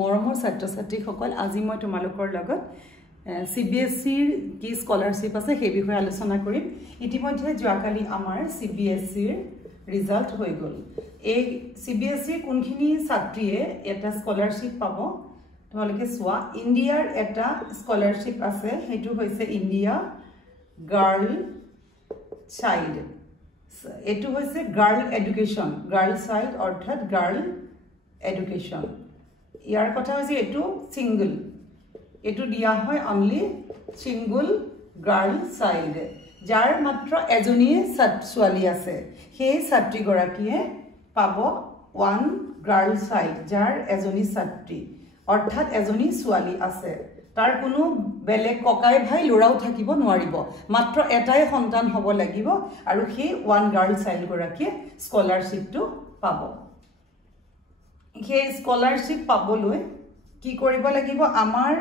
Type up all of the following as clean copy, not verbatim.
মৰমৰ ছাত্ৰ-ছাত্ৰীসকল আজি মই তোমালোকৰ লগত CBSEৰ কি স্কলাৰশিপ আছে সেই বিষয়ে আলোচনা কৰিম। ইতিমধ্যে যোৱাকালি আমাৰ CBSEৰ ৰিজাল্ট হৈ গল। এই CBSEৰ কোনখিনি ছাত্ৰীয়ে এটা স্কলাৰশিপ পাব তোমালোকে চোৱা। ইণ্ডিয়াৰ এটা স্কলাৰশিপ আছে, হেতু হৈছে ইণ্ডিয়া গাৰ্ল চাইল্ড। এটো হৈছে গাৰ্ল এডুকেশ্যন, গাৰ্ল চাইল্ড অৰ্থাৎ গাৰ্ল এডুকেশ্যন। ইয়াৰ কথা হৈছে এটো সিঙ্গল, এটো দিয়া হয় অনলি সিঙ্গল গাৰ্ল চাইল্ড, যাৰ মাত্ৰ এজনী ছোৱালী আছে সেই ছাত্ৰী গৰাকীয়ে পাব ওয়ান গাৰ্ল চাইল্ড, যাৰ এজনী ছাত্ৰী অৰ্থাৎ এজনী ছোৱালী আছে। তাৰ কোনো বেলেগ ককাই ভাই লৰাও থাকিব নোৱাৰিব, মাত্ৰ এটাই সন্তান হ'ব লাগিব আৰু সেই ওয়ান গাৰ্ল চাইল্ড গৰাকীয়ে স্কলাৰশিপটো পাব। সেই স্কলাৰশিপ পাবলৈ কি কৰিব লাগিব? আমাৰ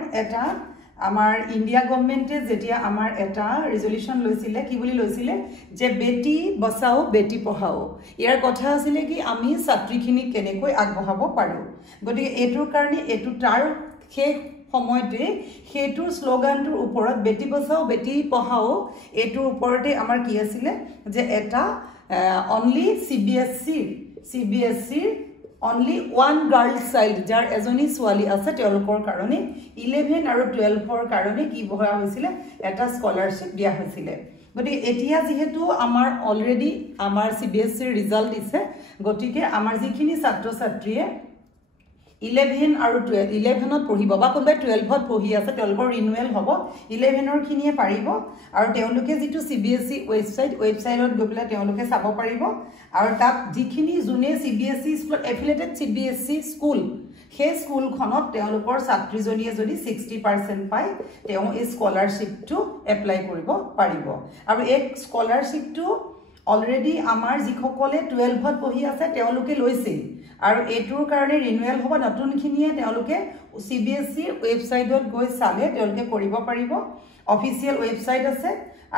ইণ্ডিয়া গভৰ্ণমেণ্টে যেতিয়া আমাৰ এটা ৰিজলিউশ্যন লৈছিলে, কি বুলি লৈছিলে যে বেটি বচাও বেটি পঢ়াও। ইয়াৰ কথা আছিলে কি আমি ছাত্ৰীখিনিক কেনেকৈ আগবঢ়াব পাৰোঁ। গতিকে এইটোৰ কাৰণে এইটো তাৰ সেই সময়তে সেইটোৰ শ্লোগানটোৰ ওপৰত বেটি বচাও বেটি পঢ়াও এইটোৰ ওপৰতে আমাৰ কি আছিলে যে এটা only CBSEৰ only one girl child, যাৰ এজনী ছোৱালী আছে তেওঁলোকৰ কাৰণে 11 আৰু 12ৰ কাৰণে কি বহা হৈছিল এটা স্কলাৰশিপ দিয়া হৈছিল। গতিকে এতিয়া যেহেতু আমাৰ অলৰেডি আমাৰ CBSEৰ ৰিজাল্ট দিছে, গতিকে আমাৰ যিখিনি ছাত্ৰ-ছাত্ৰীয়ে 11 আৰু 11ত পঢ়িব বা কোনোবাই 12ত পঢ়ি আছে তেওঁলোকৰ ৰিনুৱেল হ'ব, 11ৰ খিনিয়ে পাৰিব আৰু তেওঁলোকে যেটো CBSE ৱেবসাইটত গৈ পেলাই তেওঁলোকে চাব পাৰিব। আৰু তাত যিখিনি জুনে CBSE school affiliated CBSE school সেই স্কুলখনত তেওঁলোকৰ ছাত্ৰীজনীয়ে যদি 60% পায় তেওঁ এই স্কলাৰশিপটো এপ্লাই কৰিব পাৰিব। আৰু এই স্কলাৰশিপটো অলৰেডি আমাৰ যিসকলে 12ত পঢ়ি আছে তেওঁলোকে লৈছে আৰু এইটোৰ কাৰণে ৰিনুৱেল হ'ব। নতুনখিনিয়ে তেওঁলোকে CBSEৰ ৱেবসাইটত গৈ চালে তেওঁলোকে কৰিব পাৰিব। অফিচিয়েল ৱেবসাইট আছে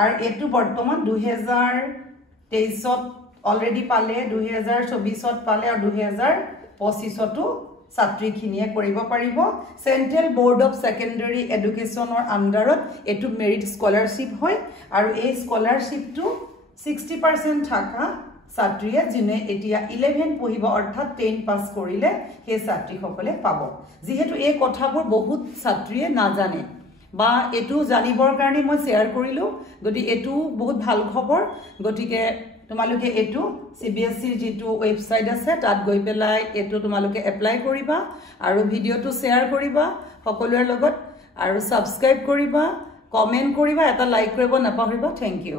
আৰু এইটো বৰ্তমান 2023ত অলৰেডি পালে, 2024ত পালে আৰু 2025তো ছাত্ৰীখিনিয়ে কৰিব পাৰিব। চেন্ট্ৰেল বোৰ্ড অফ সেকেন্ডাৰী এডুকেশ্যনৰ আন্ডাৰত এইটো মেৰিট স্কলাৰশিপ হয় আৰু এই স্কলাৰশিপটো 60% থাকা ছাত্ৰীয়ে যিনে এতিয়া 11 পঢ়িব অৰ্থাৎ 10 পাছ কৰিলে সেই ছাত্ৰীসকলে পাব। যিহেতু এই কথাবোৰ বহুত ছাত্ৰীয়ে নাজানে বা এটো জানিবৰ কাৰণে মই শেয়াৰ কৰিলো, গতিকে এটো বহুত ভাল খবৰ। গতিকে তোমালোকে এটো CBSEৰ যেটো ৱেবসাইট আছে তাত গৈ পেলাই এটো তোমালোকে এপ্লাই কৰিবা আৰু ভিডিওটো শেয়াৰ কৰিবা সকলোৰে লগত আৰু সাবস্ক্ৰাইব কৰিবা, কমেন্ট কৰিবা, এটা লাইক কৰিব নাপাহৰিবা। Thank U.